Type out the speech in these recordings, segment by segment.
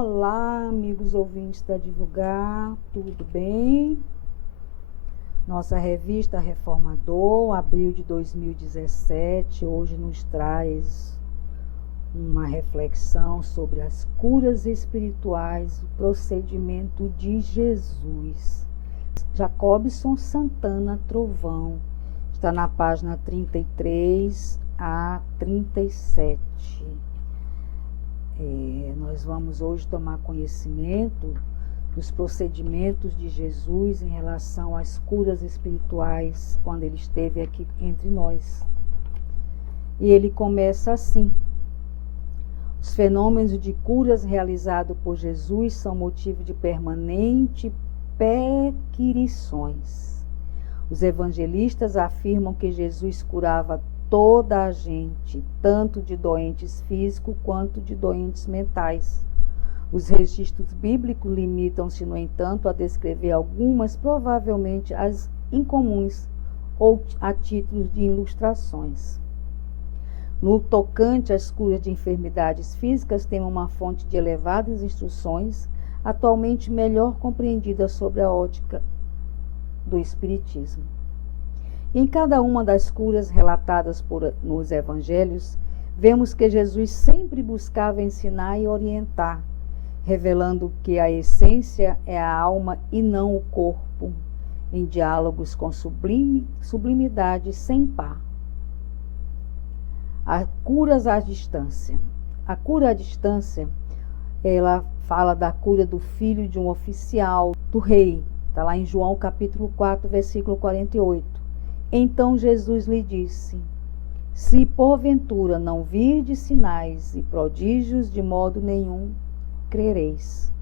Olá, amigos ouvintes da Divulgar, tudo bem? Nossa revista Reformador, abril de 2017, hoje nos traz uma reflexão sobre as curas espirituais, o procedimento de Jesus. Jacobson Santana Trovão, está na página 33 a 37. Nós vamos hoje tomar conhecimento dos procedimentos de Jesus em relação às curas espirituais quando ele esteve aqui entre nós. E ele começa assim: os fenômenos de curas realizados por Jesus são motivo de permanente perquirições. Os evangelistas afirmam que Jesus curava toda a gente, tanto de doentes físicos quanto de doentes mentais. Os registros bíblicos limitam-se, no entanto, a descrever algumas, provavelmente as incomuns, ou a títulos de ilustrações. No tocante às curas de enfermidades físicas, temos uma fonte de elevadas instruções, atualmente melhor compreendida sob a ótica do Espiritismo. Em cada uma das curas relatadas nos evangelhos, vemos que Jesus sempre buscava ensinar e orientar, revelando que a essência é a alma e não o corpo, em diálogos com sublimidade sem par. A curas à distância. A cura à distância, ela fala da cura do filho de um oficial, do rei. Está lá em João capítulo 4, versículo 48. Então Jesus lhe disse: se porventura não virdes sinais e prodígios, de modo nenhum crereis.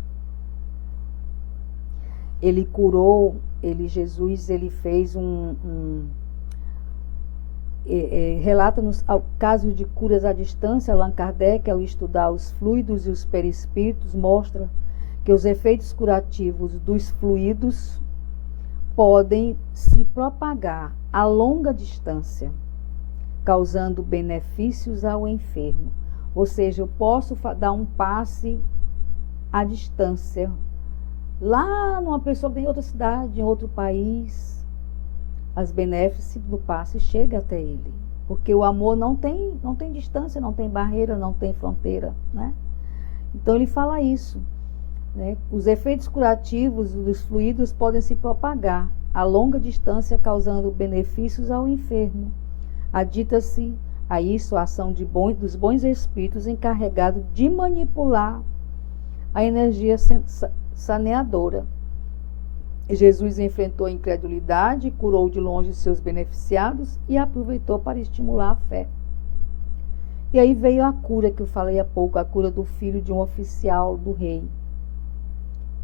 Ele curou, Jesus fez relata-nos casos de curas à distância. Allan Kardec, ao estudar os fluidos e os perispíritos, mostra que os efeitos curativos dos fluidos podem se propagar a longa distância, causando benefícios ao enfermo. Ou seja, eu posso dar um passe à distância, lá numa pessoa que tem em outra cidade, em outro país, as benéficos do passe chegam até ele, porque o amor não tem distância, não tem barreira, não tem fronteira, né? Então ele fala isso, né? Os efeitos curativos dos fluidos podem se propagar a longa distância, causando benefícios ao enfermo. Adita-se a isso a ação dos bons espíritos encarregados de manipular a energia saneadora. Jesus enfrentou a incredulidade, curou de longe seus beneficiados e aproveitou para estimular a fé. E aí veio a cura que eu falei há pouco, a cura do filho de um oficial do rei.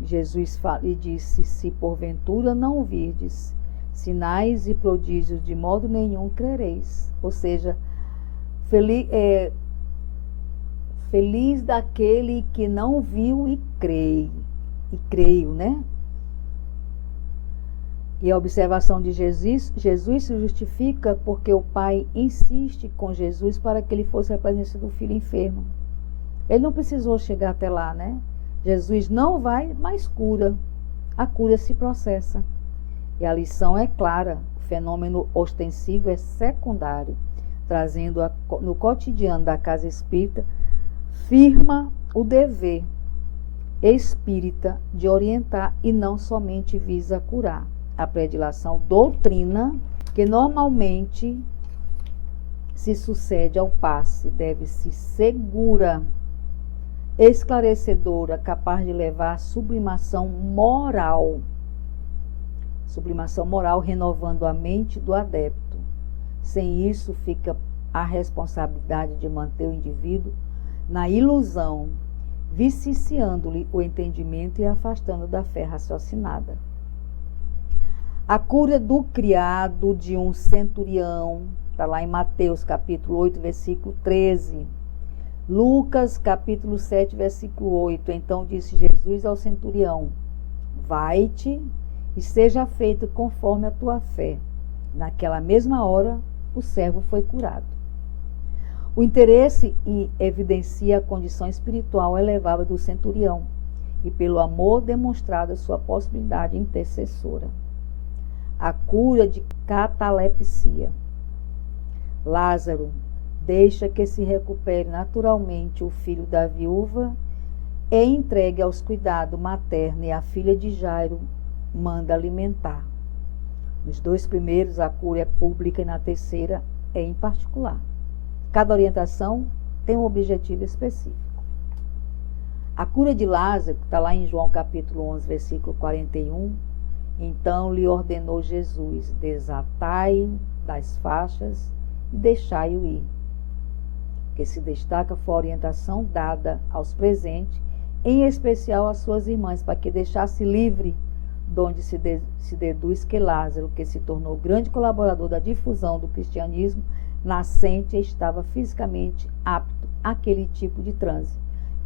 Jesus lhe disse: se porventura não virdes sinais e prodígios, de modo nenhum crereis. Ou seja, feliz daquele que não viu e creio, né? E a observação de Jesus se justifica porque o Pai insiste com Jesus para que ele fosse a presença do filho enfermo. Ele não precisou chegar até lá, né? Jesus não vai, mas cura. A cura se processa. E a lição é clara: o fenômeno ostensivo é secundário, trazendo no cotidiano da casa espírita, firma o dever espírita de orientar e não somente visa curar. A predilação doutrina, que normalmente se sucede ao passe, deve-se segura, esclarecedora, capaz de levar à sublimação moral, renovando a mente do adepto. Sem isso, fica a responsabilidade de manter o indivíduo na ilusão, viciando-lhe o entendimento e afastando da fé raciocinada. A cura do criado de um centurião, está lá em Mateus capítulo 8, versículo 13. Lucas capítulo 7, versículo 8. Então disse Jesus ao centurião: vai-te e seja feito conforme a tua fé. Naquela mesma hora, o servo foi curado. O interesse evidencia a condição espiritual elevada do centurião e pelo amor demonstrado a sua possibilidade intercessora. A cura de catalepsia. Lázaro deixa que se recupere naturalmente o filho da viúva, é entregue aos cuidados maternos e a filha de Jairo manda alimentar. Nos 2 primeiros a cura é pública e na terceira é em particular. Cada orientação tem um objetivo específico. A cura de Lázaro, que está lá em João capítulo 11, versículo 41, então lhe ordenou Jesus, desatai-o das faixas e deixai-o ir. Que se destaca foi a orientação dada aos presentes, em especial às suas irmãs, para que deixasse livre, donde se deduz que Lázaro, que se tornou grande colaborador da difusão do cristianismo nascente, estava fisicamente apto àquele tipo de transe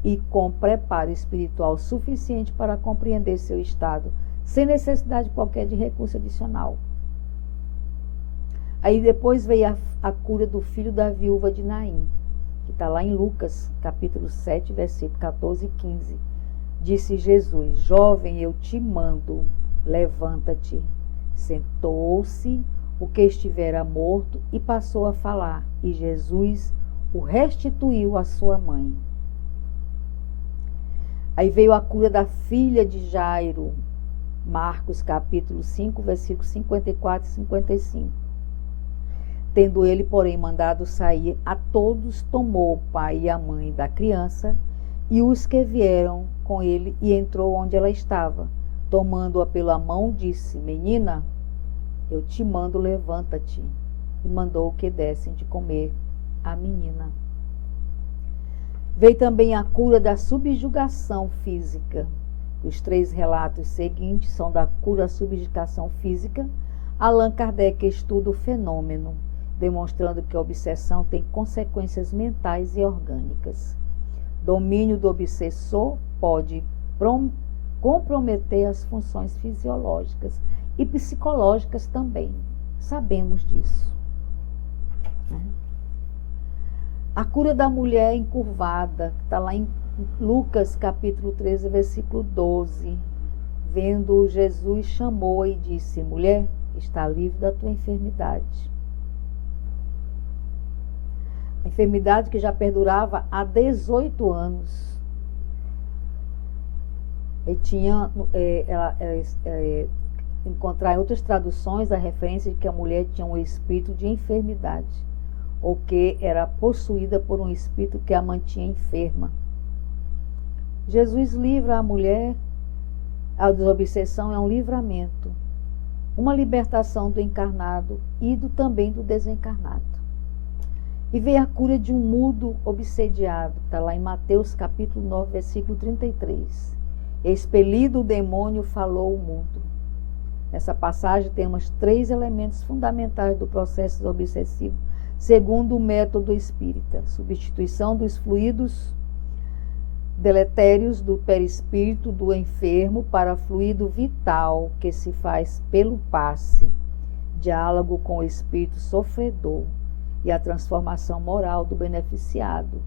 e com preparo espiritual suficiente para compreender seu estado, sem necessidade qualquer de recurso adicional. Aí depois veio a cura do filho da viúva de Naim, que está lá em Lucas, capítulo 7, versículo 14 e 15. Disse Jesus, jovem, eu te mando, levanta-te. Sentou-se o que estivera morto e passou a falar, e Jesus o restituiu à sua mãe. Aí veio a cura da filha de Jairo, Marcos capítulo 5, versículos 54 e 55. Tendo ele, porém, mandado sair a todos, tomou o pai e a mãe da criança e os que vieram com ele e entrou onde ela estava. Tomando-a pela mão, disse, menina, eu te mando, levanta-te. E mandou que dessem de comer a menina. Veio também a cura da subjugação física. Os 3 relatos seguintes são da cura da subjugação física. Allan Kardec estuda o fenômeno, demonstrando que a obsessão tem consequências mentais e orgânicas. Domínio do obsessor pode comprometer as funções fisiológicas e psicológicas também. Sabemos disso. A cura da mulher encurvada, que está lá em Lucas capítulo 13, versículo 12. Vendo Jesus, chamou-a e disse, mulher, está livre da tua enfermidade. A enfermidade que já perdurava há 18 anos. E tinha, encontrar em outras traduções a referência de que a mulher tinha um espírito de enfermidade, ou que era possuída por um espírito que a mantinha enferma. Jesus livra a mulher, a desobsessão é um livramento, uma libertação do encarnado e também do desencarnado. E veio a cura de um mudo obsediado, está lá em Mateus capítulo 9, versículo 33. Expelido o demônio, falou o mudo. Nessa passagem temos 3 elementos fundamentais do processo obsessivo, segundo o método espírita: substituição dos fluidos deletérios do perispírito do enfermo para fluido vital que se faz pelo passe, diálogo com o espírito sofredor e a transformação moral do beneficiado,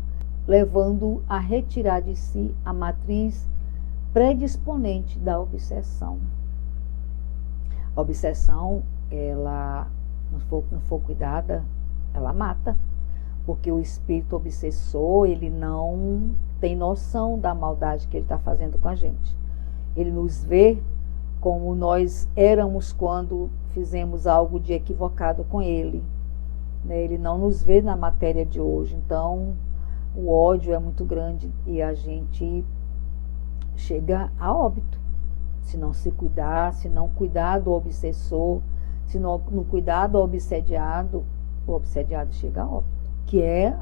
levando-o a retirar de si a matriz predisponente da obsessão. A obsessão, ela não for cuidada, ela mata, porque o espírito obsessor, ele não tem noção da maldade que ele está fazendo com a gente. Ele nos vê como nós éramos quando fizemos algo de equivocado com ele. Ele não nos vê na matéria de hoje. Então, o ódio é muito grande e a gente chega a óbito. Se não se cuidar, se não cuidar do obsessor, se não cuidar do obsediado, o obsediado chega a óbito, que é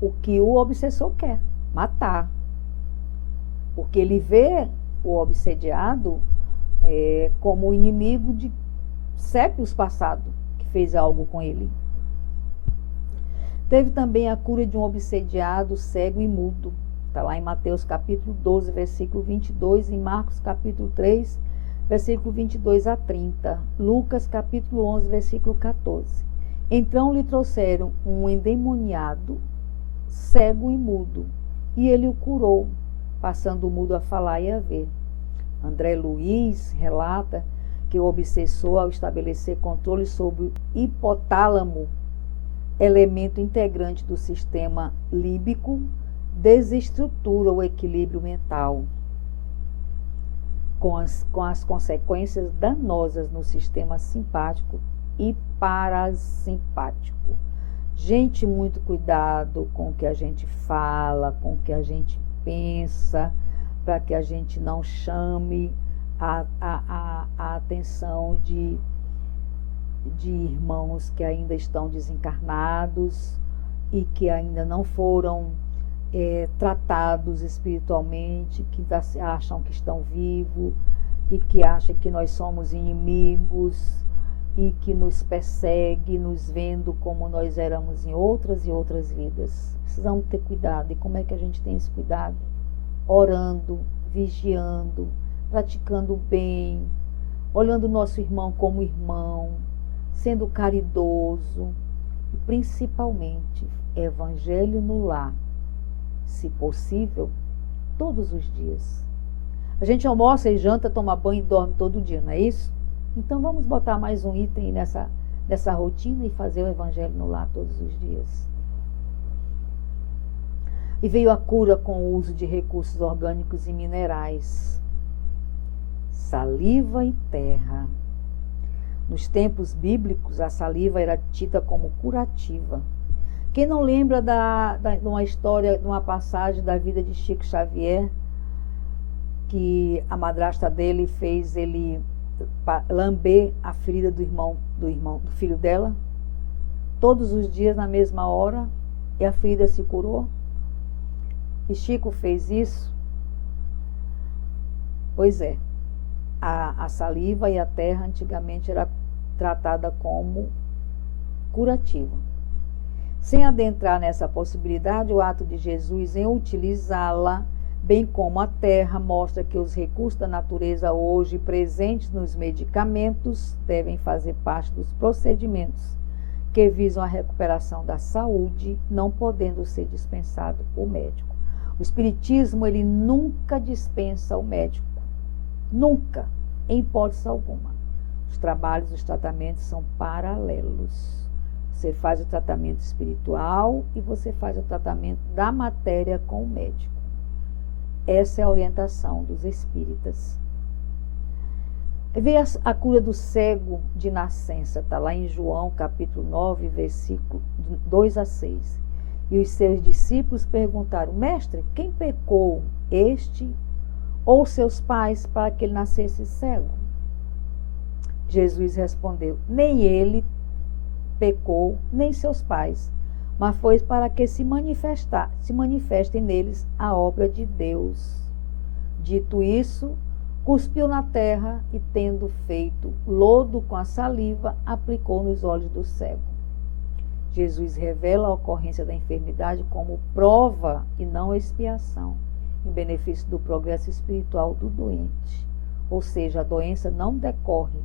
o que o obsessor quer, matar. Porque ele vê o obsediado como o inimigo de séculos passados, que fez algo com ele. Teve também a cura de um obsediado cego e mudo. Está lá em Mateus capítulo 12, versículo 22, em Marcos capítulo 3, versículo 22 a 30, Lucas capítulo 11, versículo 14. Então lhe trouxeram um endemoniado, cego e mudo, e ele o curou, passando o mudo a falar e a ver. André Luiz relata que o obsessor, ao estabelecer controle sobre o hipotálamo, elemento integrante do sistema límbico, desestrutura o equilíbrio mental, com as consequências danosas no sistema simpático e parasimpático. Gente, muito cuidado com o que a gente fala, com o que a gente pensa, para que a gente não chame a atenção de irmãos que ainda estão desencarnados e que ainda não foram tratados espiritualmente, que acham que estão vivos e que acham que nós somos inimigos e que nos persegue, nos vendo como nós éramos em outras e outras vidas. Precisamos ter cuidado. E como é que a gente tem esse cuidado? Orando, vigiando, praticando o bem, olhando o nosso irmão como irmão, sendo caridoso e, principalmente, evangelho no lar, se possível, todos os dias. A gente almoça e janta, toma banho e dorme todo dia, não é isso? Então vamos botar mais um item nessa rotina e fazer o evangelho no lar todos os dias. E veio a cura com o uso de recursos orgânicos e minerais, saliva e terra. Nos tempos bíblicos, a saliva era tida como curativa. Quem não lembra de uma história, de uma passagem da vida de Chico Xavier, que a madrasta dele fez ele lamber a ferida do filho dela, todos os dias na mesma hora, e a ferida se curou? E Chico fez isso? Pois é, a saliva e a terra antigamente era tratada como curativa. Sem adentrar nessa possibilidade, o ato de Jesus em utilizá-la, bem como a terra, mostra que os recursos da natureza hoje presentes nos medicamentos devem fazer parte dos procedimentos que visam a recuperação da saúde, não podendo ser dispensado o médico. O Espiritismo, ele nunca dispensa o médico. Nunca, em hipótese alguma. Os trabalhos, os tratamentos são paralelos. Você faz o tratamento espiritual e você faz o tratamento da matéria com o médico. Essa é a orientação dos espíritas. Veio a cura do cego de nascença, está lá em João, capítulo 9, versículo 2 a 6. E os seus discípulos perguntaram: Mestre, quem pecou, este ou seus pais, para que ele nascesse cego? Jesus respondeu: nem ele pecou, nem seus pais, mas foi para que se manifestem neles a obra de Deus. Dito isso, cuspiu na terra e, tendo feito lodo com a saliva, aplicou nos olhos do cego. Jesus revela a ocorrência da enfermidade como prova e não expiação, em benefício do progresso espiritual do doente. Ou seja, a doença não decorre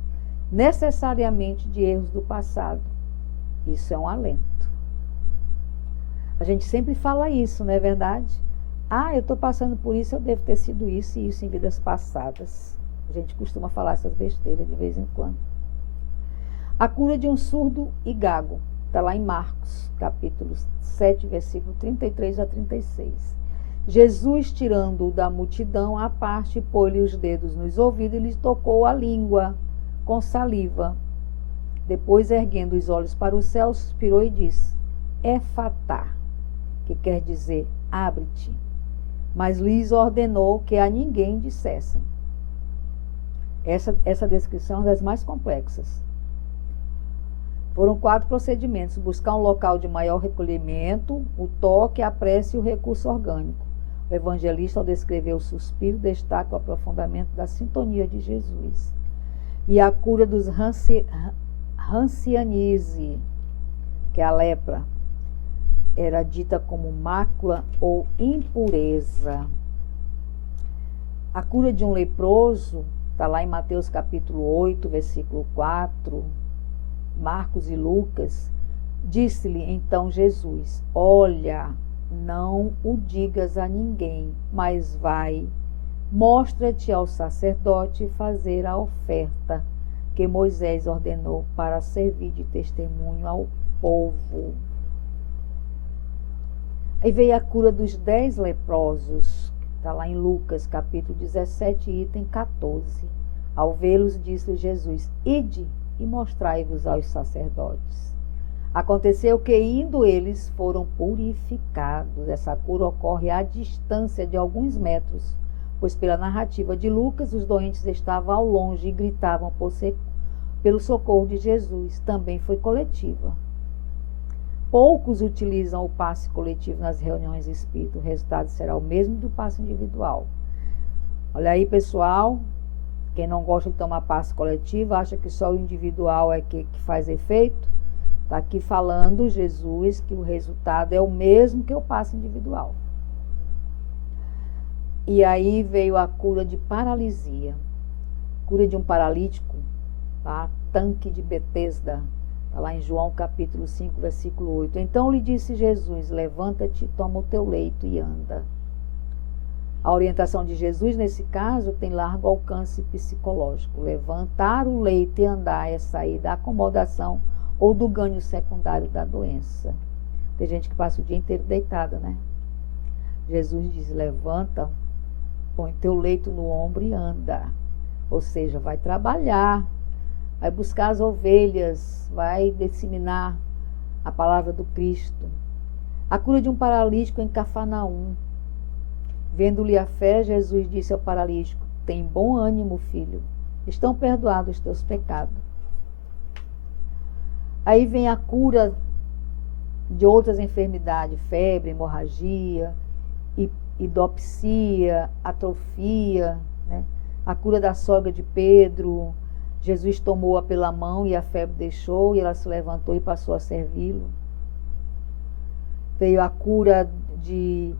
necessariamente de erros do passado. Isso é um alento. A gente sempre fala isso, não é verdade? Ah, eu estou passando por isso, eu devo ter sido isso e isso em vidas passadas. A gente costuma falar essas besteiras de vez em quando. A cura de um surdo e gago. Está lá em Marcos, capítulo 7, versículo 33 a 36. Jesus, tirando-o da multidão à parte, pôs-lhe os dedos nos ouvidos e lhe tocou a língua com saliva. Depois, erguendo os olhos para o céu, suspirou e disse: Efatá, que quer dizer abre-te. Mas lhes ordenou que a ninguém dissessem. Essa descrição é uma das mais complexas. Foram 4 procedimentos: buscar um local de maior recolhimento, o toque, a prece e o recurso orgânico. O evangelista, ao descrever o suspiro, destaca o aprofundamento da sintonia de Jesus. E a cura dos hanseníase, que é a lepra, era dita como mácula ou impureza. A cura de um leproso está lá em Mateus capítulo 8, versículo 4, Marcos e Lucas, Disse-lhe então Jesus: olha, não o digas a ninguém, mas vai, mostra-te ao sacerdote e fazer a oferta que Moisés ordenou para servir de testemunho ao povo. Aí veio a cura dos 10 leprosos, está lá em Lucas, capítulo 17, item 14. Ao vê-los, disse Jesus: ide e mostrai-vos aos sacerdotes. Aconteceu que, indo eles, foram purificados. Essa cura ocorre à distância de alguns metros, pois pela narrativa de Lucas, os doentes estavam ao longe e gritavam pelo socorro de Jesus. Também foi coletiva. Poucos utilizam o passe coletivo nas reuniões espíritas. O resultado será o mesmo do passe individual. Olha aí, pessoal, quem não gosta de tomar passe coletivo, acha que só o individual é que faz efeito. Está aqui falando Jesus que o resultado é o mesmo que o passe individual. E aí veio a cura de paralisia. Cura de um paralítico, tá? Tanque de Betesda. Está lá em João capítulo 5, versículo 8. Então lhe disse Jesus: levanta-te, toma o teu leito e anda. A orientação de Jesus, nesse caso, tem largo alcance psicológico. Levantar o leito e andar é sair da acomodação ou do ganho secundário da doença. Tem gente que passa o dia inteiro deitada, né? Jesus diz: levanta, põe teu leito no ombro e anda. Ou seja, vai trabalhar, vai buscar as ovelhas, vai disseminar a palavra do Cristo. A cura de um paralítico em Cafarnaum. Vendo-lhe a fé, Jesus disse ao paralítico: tem bom ânimo, filho, estão perdoados os teus pecados. Aí vem a cura de outras enfermidades: febre, hemorragia, idopsia, atrofia, né? A cura da sogra de Pedro. Jesus tomou-a pela mão e a febre deixou, e ela se levantou e passou a servi-lo. Veio a cura de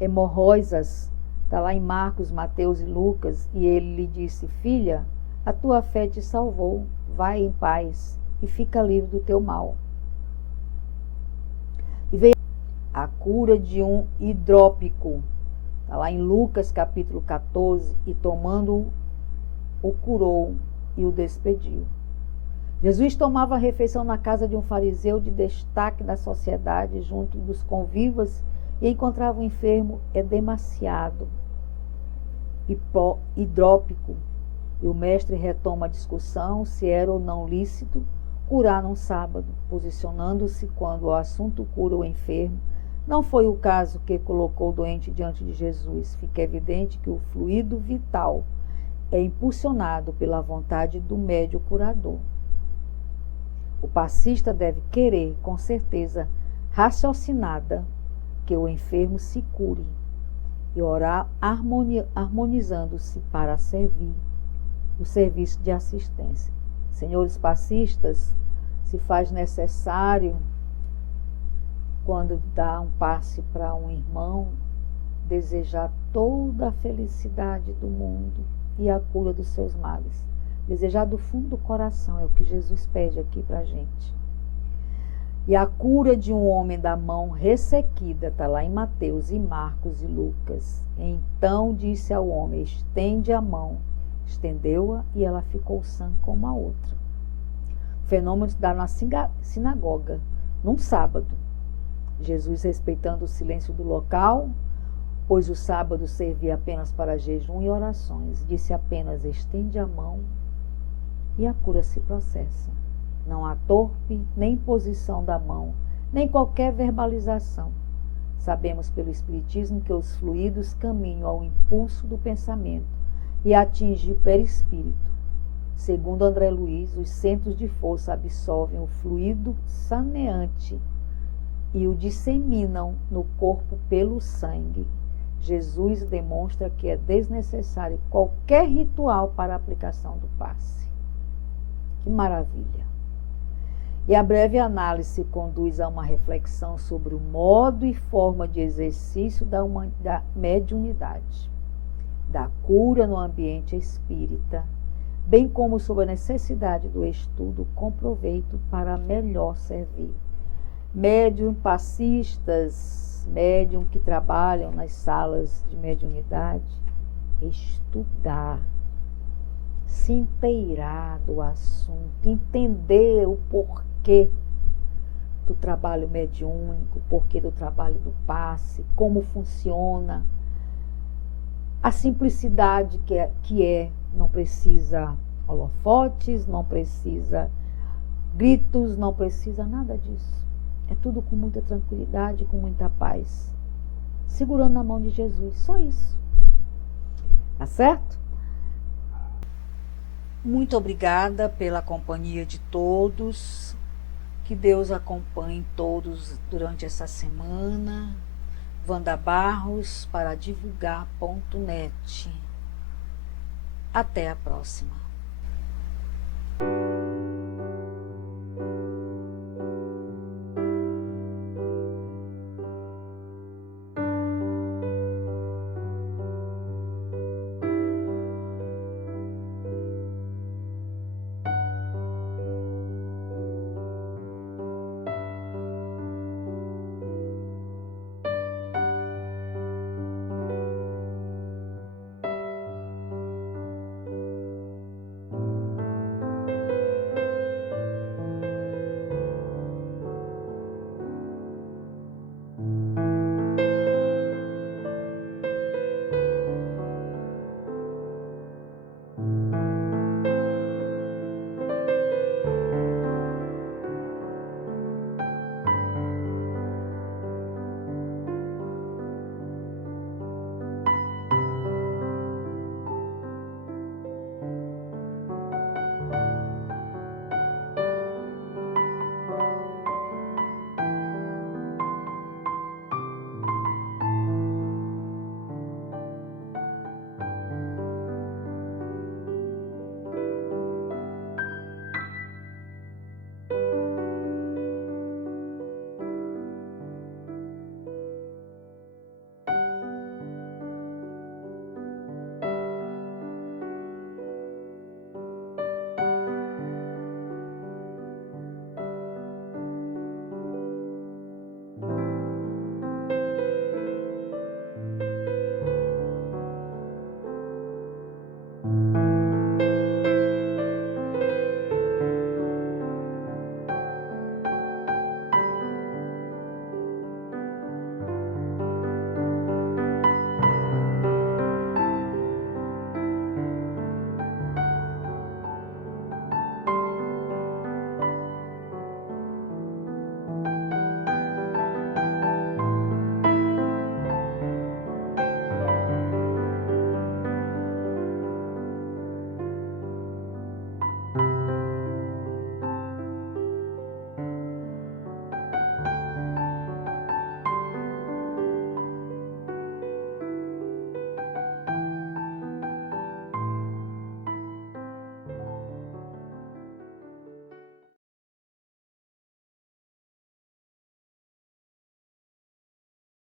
hemorroidas, está lá em Marcos, Mateus e Lucas, e ele lhe disse: filha, a tua fé te salvou, vai em paz e fica livre do teu mal. E veio a cura de um hidrópico, está lá em Lucas capítulo 14, e tomando o curou e o despediu. Jesus tomava a refeição na casa de um fariseu de destaque da sociedade, junto dos convivas, e encontrava o enfermo edemaciado, hidrópico. E o mestre retoma a discussão se era ou não lícito curar num sábado, posicionando-se quando o assunto cura o enfermo. Não foi o caso que colocou o doente diante de Jesus. Fica evidente que o fluido vital é impulsionado pela vontade do médium curador. O passista deve querer, com certeza raciocinada, que o enfermo se cure e orar harmonizando-se para servir o serviço de assistência. Senhores passistas, se faz necessário, quando dá um passe para um irmão, desejar toda a felicidade do mundo e a cura dos seus males. Desejar do fundo do coração, é o que Jesus pede aqui para a gente. E a cura de um homem da mão ressequida, está lá em Mateus e Marcos e Lucas. Então disse ao homem: estende a mão. Estendeu-a e ela ficou sã como a outra. O fenômeno se dá na sinagoga, num sábado. Jesus, respeitando o silêncio do local, pois o sábado servia apenas para jejum e orações, disse apenas: estende a mão, e a cura se processa. Não há torpe, nem posição da mão, nem qualquer verbalização. Sabemos pelo Espiritismo que os fluidos caminham ao impulso do pensamento e atingem o perispírito. Segundo André Luiz, os centros de força absorvem o fluido saneante e o disseminam no corpo pelo sangue. Jesus demonstra que é desnecessário qualquer ritual para a aplicação do passe. Que maravilha! E a breve análise conduz a uma reflexão sobre o modo e forma de exercício da mediunidade, da cura no ambiente espírita, bem como sobre a necessidade do estudo com proveito para melhor servir. médium passistas, médium que trabalham nas salas de mediunidade, estudar, se inteirar do assunto, entender o porquê do trabalho mediúnico, o porquê do trabalho do passe, como funciona, a simplicidade que é, não precisa holofotes, não precisa gritos, não precisa nada disso. É tudo com muita tranquilidade, com muita paz, segurando na mão de Jesus, só isso. Tá certo? Muito obrigada pela companhia de todos. Que Deus acompanhe todos durante essa semana. Wanda Barros para divulgar.net. Até a próxima.